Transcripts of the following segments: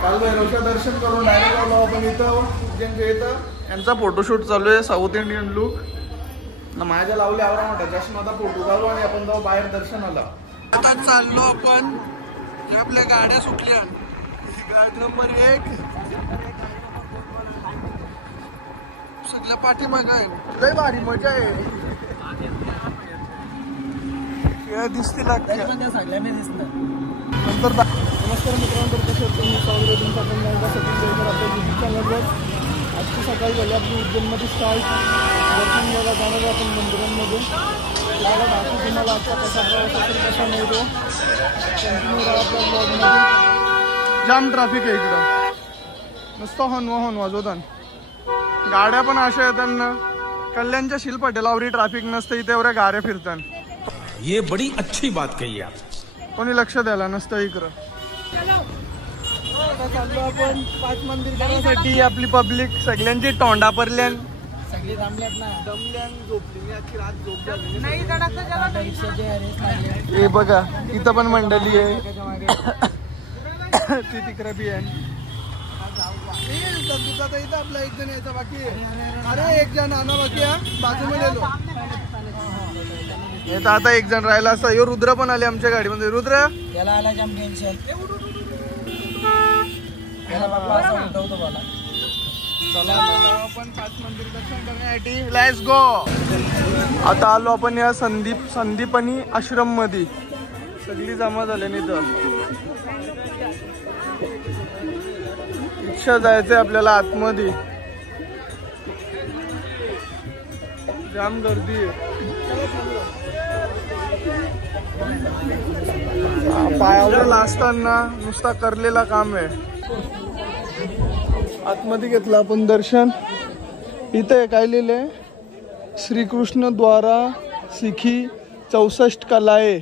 काल भैरवचं दर्शन करून डायरेक्ट आलो आपण इथं उज्जैनच्या इथं. यांचा फोटोशूट चालू आहे, साऊथ इंडियन लुक. माझ्या लावले आवरा मोठा चष्मा, आता फोटो काढू आणि आपण जाऊ बाहेर दर्शनाला. आता चाललो आपण, आपल्या गाड्या सुटल्या. गाडी नंबर 1 सगळ्या पाठीमागं आहे. लय भारी मजा आहे. दिसते लागते सगळ्या नाही दिसणार. नंतर नमस्कार मित्रांनो, कसे तुम्ही स्वागत आपल्या युट्यूब चॅनलवर. आजची सकाळी झाली आपली उज्जैनमध्ये स्टार्ट. दर्शन घ्यायला जाणार आहे आपण मंदिरांमध्ये. त्याला दाखवू तुम्हाला आजचा कसा प्रवास असेल कसा नाही तो. कंटिन्यू राहा आपल्या ब्लॉगमध्ये. जाम ट्रॅफिक आहे इकडं, नुसतं हॉर्न वाजवतान. गाड्या पण अशा येतात ना, कल्याणच्या शिलपटेलावरी ट्रॅफिक नसतं, इथे एवढ्या गाड्या फिरतात. ये बड़ी अच्छी बात कही आप. कोणी लक्ष द्यायला नसतं इकडं. चाललो आपण 5 मंदिर करण्यासाठी. आपली पब्लिक सगळ्यांची तोंडा परल्यान, सगळी दमल्यान झोपली. अख्खी रात झोपली. हे बघा इथं पण मंडळी आहे. ती तिकडे बी आहे. इथं आपला एक जण यायचा बाकी आहे. अरे एक जण आणा बाकी आहे, बाजूमध्ये गेलो. आता एक जण राहिला असता. यो रुद्र पण आले आमच्या गाडीमध्ये. रुद्र त्याला आला जाम टेन्शन. चला आपण 5 मंदिर दर्शन करण्यासाठी. Let's go. आता आलो आपण या संदीपनी आश्रम मध्ये. सगळी जमा झाले नाही तर रिक्षा जायचंय आपल्याला आतमध्ये. जाम गर्दी आहे. पायावर असताना नुसता करलेला काम आहे. आतमध्ये घेतलं आपण दर्शन. इथे काय लिहिलंय, श्रीकृष्ण द्वारा सिखी 64 कलाए.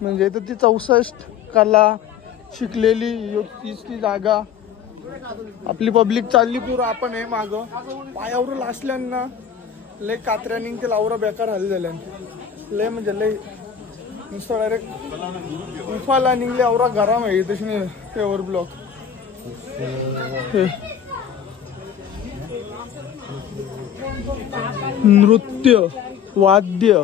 म्हणजे इथं ती 64 कला शिकलेली ती जागा. आपली पब्लिक चालली पुरं, आपण हे माग पायावर लासल्यांना लय कात्र्या निघते. लावरा बेकार हल्ली झाल्या लय, म्हणजे लय नुसतं डायरेक्ट उफाला निघले. आवरा गरम आहे तशी नाही. पेवर ब्लॉक नृत्य वाद्य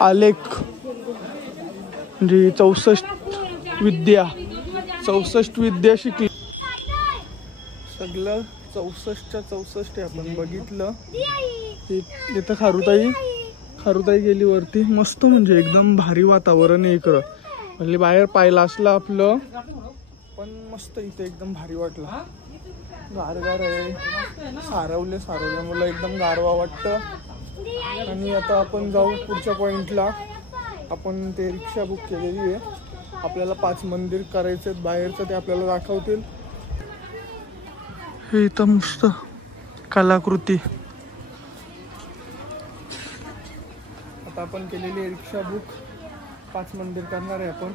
आलेख म्हणजे 64 विद्या शिकली. सगळं 64च्या 64 आहे. आपण बघितलं इथं खारुताई गेली वरती. मस्त म्हणजे एकदम भारी वातावरण आहे इकडं. म्हणजे बाहेर पाहिलं असलं आपलं, पण मस्त इथे एकदम भारी वाटलं. गारगार आहे. सारवल्या मुलं एकदम गारवा वाटतं. आणि आता आपण जाऊ पुढच्या पॉइंटला. आपण ते रिक्षा बुक केलेली आहे. आपल्याला 5 मंदिर करायचे बाहेरचं, ते आपल्याला दाखवतील. हे इथं मस्त कलाकृती. आता आपण केलेली आहे रिक्षा बुक. 5 मंदिर करणार आहे आपण.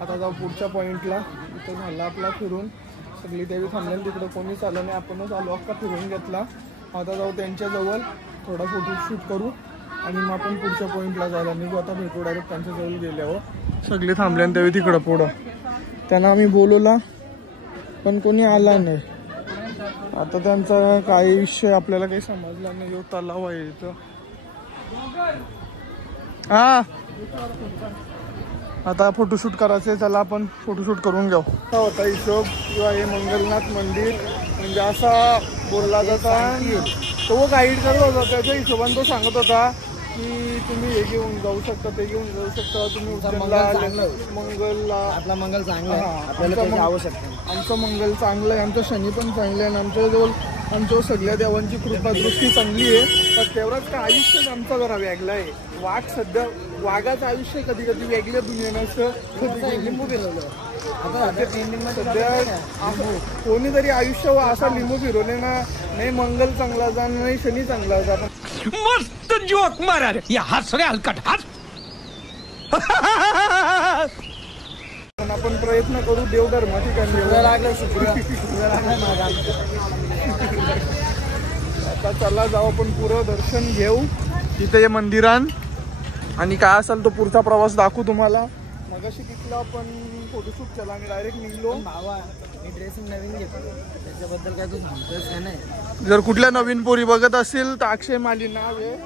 आता जाऊ पुढच्या पॉइंटला. इथं झाला आपला फिरून. सगळी देवी थांबलेली, तिकडं कोणी चाललं नाही. आपणच आलो अख्खा फिरून घेतला. आता जाऊ त्यांच्याजवळ, थोडा फोटोशूट करू आणि मग आपण पुढच्या पॉइंटला जायला निघू. आता भेटू डायरेक्ट त्यांच्याजवळ गेल्यावर. सगळे थांबल्यान तेव्हा तिकडं पुढं. त्यांना आम्ही बोलवला पण कोणी आला नाही. आता त्यांचा काही विषय आपल्याला काही समजला नाही. यो तलाव आहे इथं. हा आता फोटोशूट करायचंय. चला आपण फोटोशूट करून घेऊ. असा होता हिशोब किंवा हे मंगलनाथ मंदिर. म्हणजे असा बोलला जाता, तो गाईड करत होता. त्याच्या हिशोबाने तो सांगत होता की तुम्ही हे घेऊन जाऊ शकता, ते घेऊन जाऊ शकता. तुम्ही मंगलला आपला मंगल चांगला आहे, आपल्याला आवश्यकता. आमचं मंगल चांगलं आहे, आमचं शनी पण चांगलं आहे. आमच्याजवळ आमच्या सगळ्या देवांची कृपादृष्टी चांगली आहे. तर तेवढंच का आयुष्यच आमचं जरा वेगळं आहे. वाघ सध्या वाघाचं आयुष्य कधी कधी वेगळ्या दुनियेनं असं. कधी लिंबू फिरवलं सध्या कोणीतरी आयुष्य असा लिंबू फिरवले ना, नाही मंगल चांगला जा, नाही शनी चांगला जा. मस्त जोक मारा रे, या हस रे हलकट हस. आपण प्रयत्न करू देवधर्म ठिकाणी लागलं लागलं माझा. आता चला जाऊ आपण पुरं दर्शन घेऊ तिथे ये मंदिरात आणि काय असेल तो पुढचा प्रवास दाखवू तुम्हाला. मगाशी तिथला आपण फोटोशूट केला आणि डायरेक्ट निघलो. भावा मी ड्रेसिंग नवीन घेतो त्याच्याबद्दल काय तू सांगतोस का नाही. जर कुठल्या नवीन पोरी बघत असेल तर अक्षय माली नाव आहे.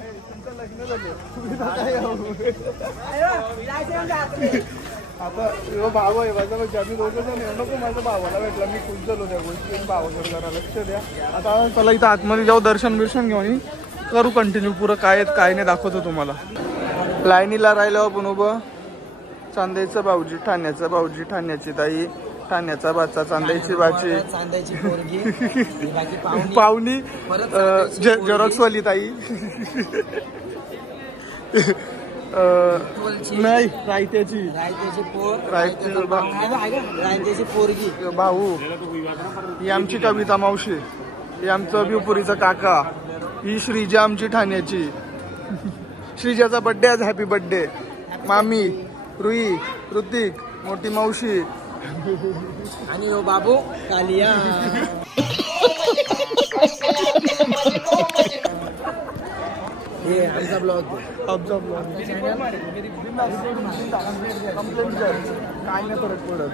तुमचं लग्न झालं आता भाव आहे माझा म्हणजे आम्ही दोघं जण येऊ नको. माझ्या भावाला भेटला मी खुश झालो त्या गोष्टी. भावाकडे जरा लक्ष द्या. आता चला इथं आतमध्ये जाऊ दर्शन बिर्शन घेऊन करू कंटिन्यू पुरं काय काय नाही दाखवतो तुम्हाला. लाईनीला राहिलं आपण उभं. चांद्याचं भाऊजी ठाण्याचं भाऊजी ठाण्याची ताई ठाण्याचा बाचा चांद्याची बाची चांद्याची पोरगी पाहुणी झेरॉक्सवाली ताई नाही रायत्याची रायत्याची पोरगी भाऊ. ही आमची कविता मावशी. ही आमचं बिवपुरीचं काका. ही श्रीजा आमची ठाण्याची. श्रीजाचा बर्थडे आज. हॅपी बर्थडे मामी. रुई ऋतिक मोठी मावशी आणि यो बाबू कालिया. हे आमचा ब्लॉग काय नाही फरक पडत.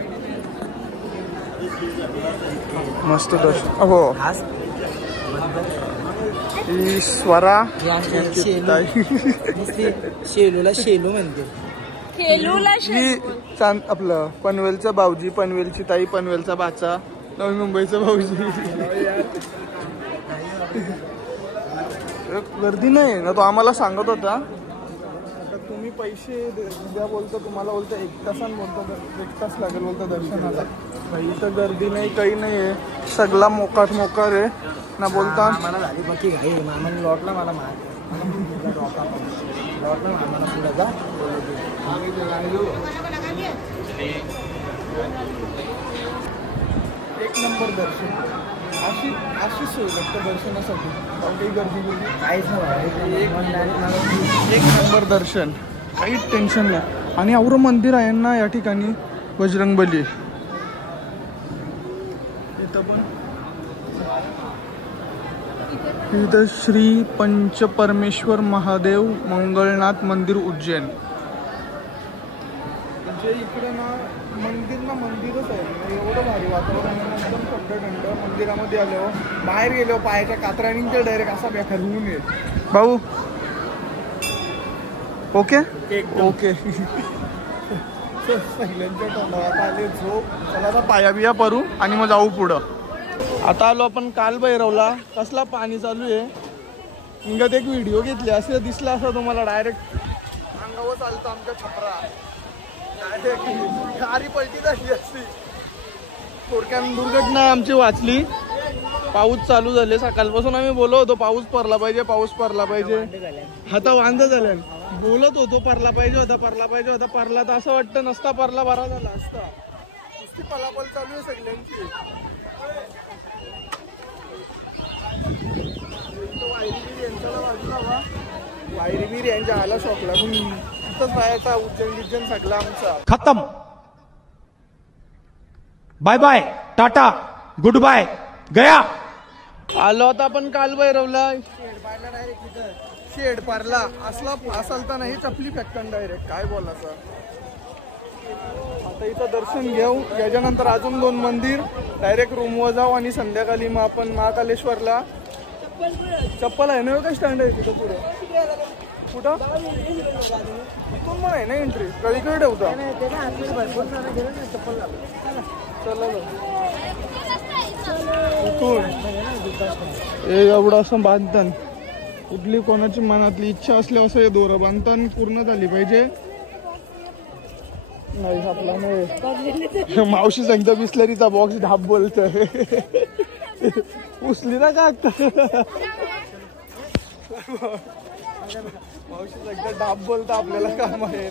मस्त दर्शन हो. ही स्वरा शेलूला शेलू म्हणते. ही चांद आपलं पनवेलचं भाऊजी पनवेलची ताई पनवेलचा बाचा नवी मुंबईचं भाऊजी. गर्दी नाही ना. तो आम्हाला सांगत होता तुम्ही पैसे द्या बोलतो. तुम्हाला बोलतो 1 तासानं बोलतो 1 तास लागेल बोलतो दर्शनाला. इथं गर्दी नाही काही नाही आहे. सगळा मोकाट मोकार आहे ना बोलता. मला झाली बाकी घाई. मामाने लोटला मला एक नंबर दर्शन. अशी सोय लागतं दर्शनासाठी. काही गर्दी बिर्दी काहीच नाही. एक नंबर दर्शन. काहीच टेन्शन नाही. आणि औरं मंदिर आहे ना या ठिकाणी बजरंगबली. इथं पण इथं श्री पंचपरमेश्वर महादेव मंगलनाथ मंदिर उज्जैन. म्हणजे इकडे ना मंदिरच आहे. एवढं भारी वातावरण एकदम थंड. मंदिरामध्ये आलो बाहेर गेलो पायाच्या कातराणींच्या डायरेक्ट असा बेकार होऊन ये. भाऊ ओके ओके. पहिल्यांच्या तोंडावर आले झोप. चला आता पाया बिया परू आणि मग जाऊ पुढं. आता आलो आपण कालभैरवला. कसला पाणी चालू आहे. इंगात एक व्हिडिओ घेतली असं दिसला असं तुम्हाला डायरेक्ट अंगावर चालतं आमच्या छपरा. डायरेक्ट गाडी पलटी झाली असती. थोडक्यात दुर्घटना आमची वाचली. पाऊस चालू झाले सकाळपासून आम्ही बोलत होतो पाऊस पडला पाहिजे पाऊस पडला पाहिजे. आता वांद झालं. बोलत होतो पडला पाहिजे होता पडला तर असं वाटतं नसता पडला बरा झाला असता. नुसती पलापल चालू आहे सगळ्यांची. वायरीवीर यांच्या आला शॉकला पण इथंच राहायचा. उज्जैन सगळा आमचा खत्म. Bye bye tata good bye गया. आलो आता आपण कालभैरवला. शेड पारला असला असालता नाही चपली फेकताना डायरेक्ट काय बोलायचं. आता इथं दर्शन घेऊ. याच्यानंतर अजून 2 मंदिर. डायरेक्ट रूमवर जाऊ आणि संध्याकाळी मग आपण महाकालेश्वरला. चप्पल आहे ना का स्टँड आहे तिथं पुढे कुठं इथून पण आहे ना एंट्री. कधीकडे ठेवता चला इथून एवढं असं बांधतान. कुठली कोणाची मनातली इच्छा असली असं हे दोरं बांधतान पूर्ण झाली पाहिजे. नाही आपला नाही. मावशी सांगता बिस्लरीचा बॉक्स ढाप बोलतोय. उचली ना का मावशी सांगता ढाप बोलता आपल्याला काम आहे.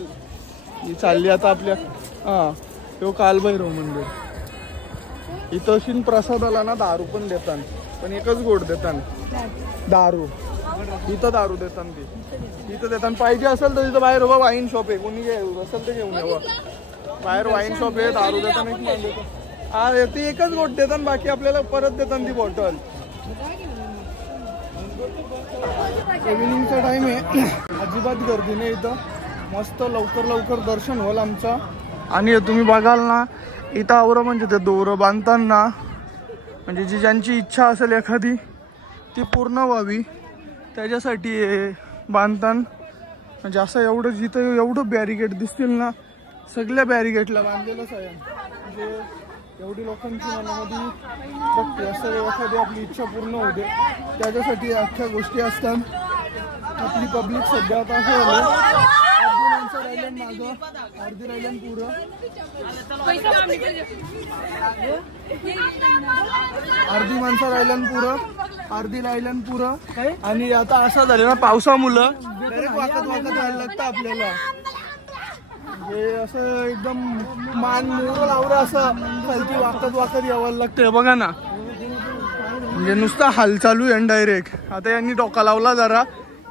ही चालली आता आपल्या तो कालभैरव मंदिर. इथं शिन प्रसादाला ना दारू पण देतात पण एकच गोड देतात दारू. इथं दारू देतात ते इथं देतात. पाहिजे असेल तर तिथं बाहेर उभा वाईन शॉप आहे. कोणी असेल तर घेऊन यावं. बाहेर वाईन शॉप आहे, दारू देतात एक मान देतात. हा ते एकच गोट देतात, बाकी आपल्याला परत देतात ती बॉटल. इव्हिनिंगचा टाइम आहे, अजिबात गर्दी नाही इथं. मस्त लवकर दर्शन होईल आमचा. आणि तुम्ही बघाल ना इथं आवरं म्हणजे ते दोरं बांधताना म्हणजे जी ज्यांची इच्छा असेल एखादी ती पूर्ण व्हावी त्याच्यासाठी बांधतात. म्हणजे असं एवढं जिथं एवढं बॅरिकेड दिसतील ना सगळ्या बॅरिकेडला बांधलेलंच आहे. म्हणजे एवढी लोकांची मनामध्ये बघते असं एखादी आपली इच्छा पूर्ण होते त्याच्यासाठी अख्ख्या गोष्टी असतात. आपली पब्लिक सध्या आता असं झालं अर्धी माणसं राहिल्यान मागं, अर्धी राहिल्यान पुरं. अर्धी माणसं राहिल्यान पुरं, अर्धी राहिल्यान पुरं. आणि आता असं झालं ना पावसामुळं डायरेक्ट वाकत यायला लागतं आपल्याला. म्हणजे असं एकदम मान मोर लावलं असं खालती वाकत यावं लागतं. बघा ना म्हणजे नुसता हाल चालू आहे डायरेक्ट. आता यांनी डोका लावला जरा,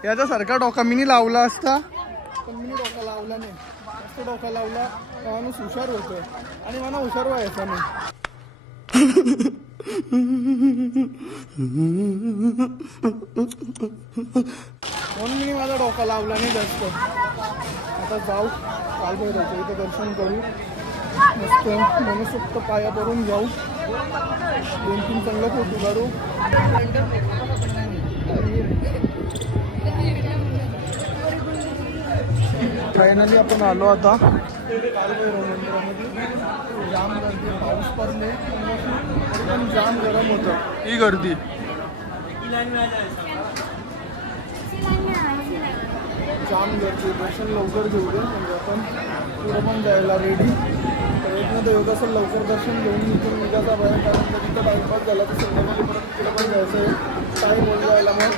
याच्यासारखा डोका मी लावला असता पण मी डोका लावला नाही. जास्त डोका लावला माणूस हुशार होतो आणि मला हुशार व्हायचा नाही. म्हणून मी माझा डोका लावला नाही जास्त. आता जाऊ कालभैरवच्या इथं दर्शन करू, मस्त मनसोक्त पाया पडून जाऊ, 2-3 चांगला फोटो काढू. फायनली आपण आलो आता कालभैरव मंदिरामध्ये. जाम गर्दी, पाऊस पडले पण जाम गरम होतं. ही गर्दी जाम गर्दी. दर्शन लवकर घेऊ दे म्हणजे आपण पुढं पण जायला रेडी. प्रयत्न तर होत असेल लवकर दर्शन घेऊन इथून निघायचा बाहेर, कारण जर तिथं टाइमपास झाला तर संध्याकाळी परत तिकडं पण जायचं आहे. टाईम होऊन जायला मग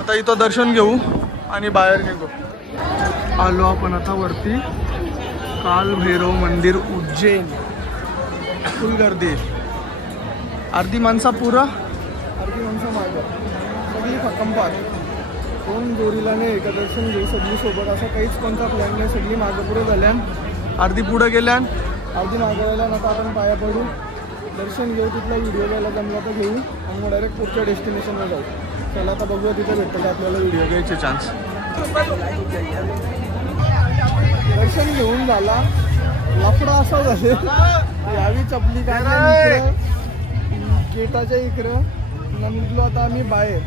आता इथं दर्शन घेऊ आणि बाहेर निघू. आलो आपण आता वरती कालभैरव मंदिर उज्जैन. फुल गर्दी, अर्धी माणसा पुरा, अर्धी माणसं मागं, सगळी फकंपात. कोण जोडीला नाही का दर्शन घेऊ सगळी सोबत, असं काहीच कोणता प्लॅन नाही. सगळी मागं पुढं झाल्यान, अर्धी पुढं गेल्यान, अर्धी मागं राहिल्यान. आता आपण पाया पडू, दर्शन घेऊ, तिथला व्हिडिओ घ्यायला जमला तर घेऊ आणि मग डायरेक्ट पुढच्या डेस्टिनेशनला जाऊ. चला आता बघूया तिथे भेटतं का आपल्याला व्हिडिओ घ्यायचे चान्स. दर्शन घेऊन झाला, लफडा असा झाले यावी चपली काय गेटाच्या इकडं निघलो. आता आम्ही बाहेर.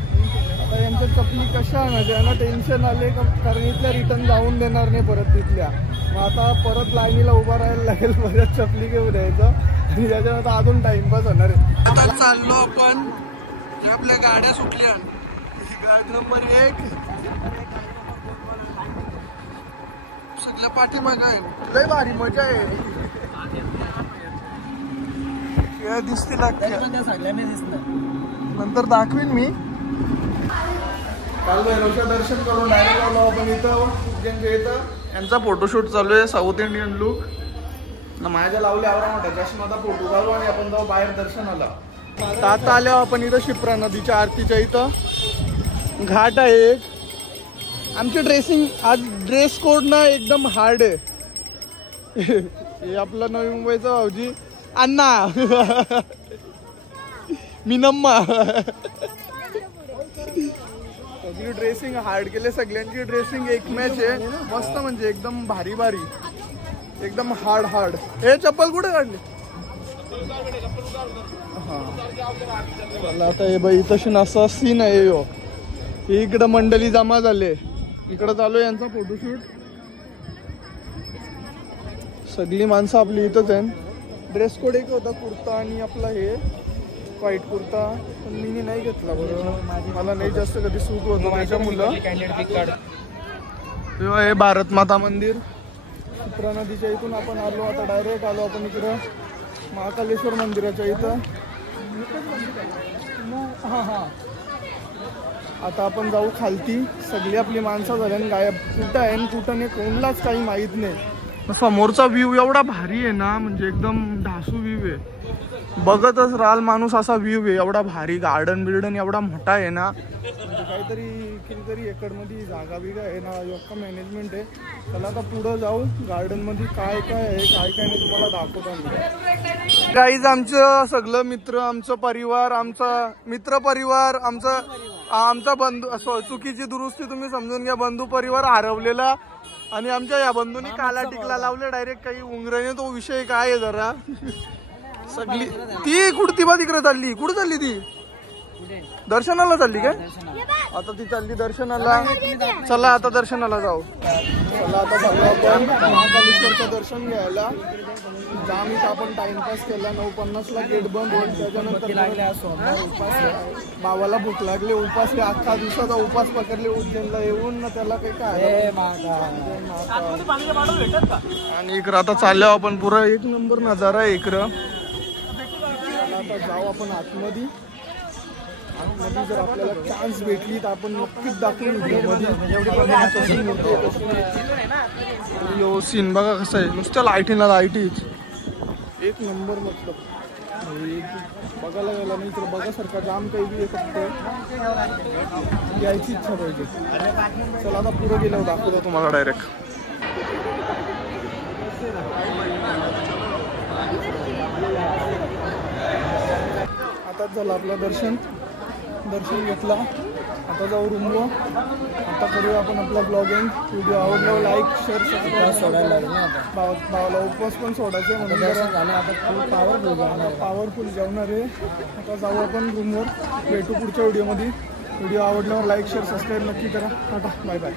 आता यांच्या चपली कशा आणायच्या यांना टेन्शन आले कारण इथल्या रिटर्न जाऊन देणार नाही परत तिथल्या. मग आता परत लाईनीला उभा राहायला लागेल, परत चपली घेऊन द्यायचं आणि त्याच्यानंतर अजून टाइमपास होणार आहे. आता चाललो आपण, आपल्या गाड्या सुटल्या. गाडी नंबर 1 सगळ्या पाठीमागं आहे. लय भारी मजा आहे. दिसते नंतर दाखवीन मी. कालभैरवचं दर्शन करून डायरेक्ट आलो आपण इथं उज्जैनच्या इथं. यांचा फोटोशूट चालू आहे, साऊथ इंडियन लुक. माझ्या लावले आवरा मोठ्या चष्माचा फोटो काढू आणि आपण जाऊ बाहेर दर्शनाला. आता आल्यावर आपण इथं शिप्रा नदीच्या आरतीच्या इथं घाट आहे एक. आमचे ड्रेसिंग आज ड्रेस कोड ना एकदम हार्ड आहे. हे आपलं नवी मुंबईचं भाऊजी अण्णा मिनम्मा. सगळी ड्रेसिंग हार्ड केले, सगळ्यांची ड्रेसिंग एक मॅच आहे मस्त. म्हणजे एकदम भारी भारी, एकदम हार्ड. हे चप्पल कुठे काढले? हा मला आता हे बाई तशी असा सीन आहे. यो इकडं मंडळी जमा झाले, इकडं चालू आहे यांचा फोटोशूट. सगळी माणसं आपली इथंच आहे. ड्रेस कोड एक होता कुर्ता आणि आपला हे व्हाईट कुर्ता, पण मी नाही घेतला बरोबर, मला नाही जास्त कधी सूट होतं माझ्या मुलं. तेव्हा हे भारत माता मंदिर शिप्रा नदीच्या इथून आपण आलो. आता डायरेक्ट आलो आपण इकडं महाकालेश्वर मंदिराच्या इथं. हां आता आपण जाऊ खालती. सगळी आपली माणसं झाल्याने गायब, कुठं आहे कुठं नाही कोणालाच काही माहीत नाही. समोरचा व्ह्यू एवढा भारी आहे ना, म्हणजे एकदम ढासू व्ह्यू आहे, बघतच राहाल माणूस असा व्ह्यू आहे एवढा भारी. गार्डन बिल्डन एवढा मोठा आहे ना, म्हणजे काहीतरी कितीतरी एकरमध्ये जागा बिगा आहे ना, योग्य मॅनेजमेंट आहे. चला आता पुढं जाऊ, गार्डन मध्ये काय काय आहे काय काय नाही तुम्हाला दाखवतो आम्ही. गाईज आमचं सगळं मित्र, आमचं परिवार, आमचा मित्र परिवार, आमचा बंधू, चुकीची दुरुस्ती तुम्ही समजून घ्या, बंधू परिवार हरवलेला. आणि आमच्या या बंधूंनी काला टिकला लावले डायरेक्ट काही उंगराने. तो विषय काय आहे जरा सगळी ती कुठती बा तिकडे चालली, कुठे चालली ती? दर्शनाला चालली काय? आता ती चालली दर्शनाला. चला आता दर्शनाला जाऊ. चला आता चाललो आपण महाकालेश्वरचं दर्शन घ्यायला. जाम इथं आपण टाइमपास केला. 9:50ला गेट बंद होईल. त्याच्यानंतर बाबाला भूक लागली, उपास अख्खा दिवसाचा उपास पकडले उज्जैनला येऊन ना, त्याला काही काय. आणि इकडं आता चाललो आपण, पुरा एक नंबर नजारा आहे इकडं. आता जाऊ आपण आतमध्ये. आतमध्ये जर आपल्याला चान्स भेटली तर आपण नक्कीच दाखवून सीन बघा कसं आहे. नुसत्या लाईटीला लाईटीच एक नंबर. मतलब बघायला गेला नाही तर बघासारखा जाम काही बी फक्त यायची इच्छा पाहिजे. चला आता पुढे गेल्यावर दाखवतो तुम्हाला डायरेक्ट. आताच झालं आपलं दर्शन घेतला. आता जाऊ रूमवर. आता करूया आपण आपला ब्लॉग एंड. व्हिडिओ आवडला लाईक शेअर सबस्क्राईब. सोडायला भावाला उपवास पण सोडायचे म्हणून पॉवरफुल जेवणार आहे. आता जाऊ आपण रूमवर. भेटू पुढच्या व्हिडिओमध्ये. व्हिडिओ आवडल्यावर लाईक शेअर सबस्क्राईब नक्की करा. Tata bye bye.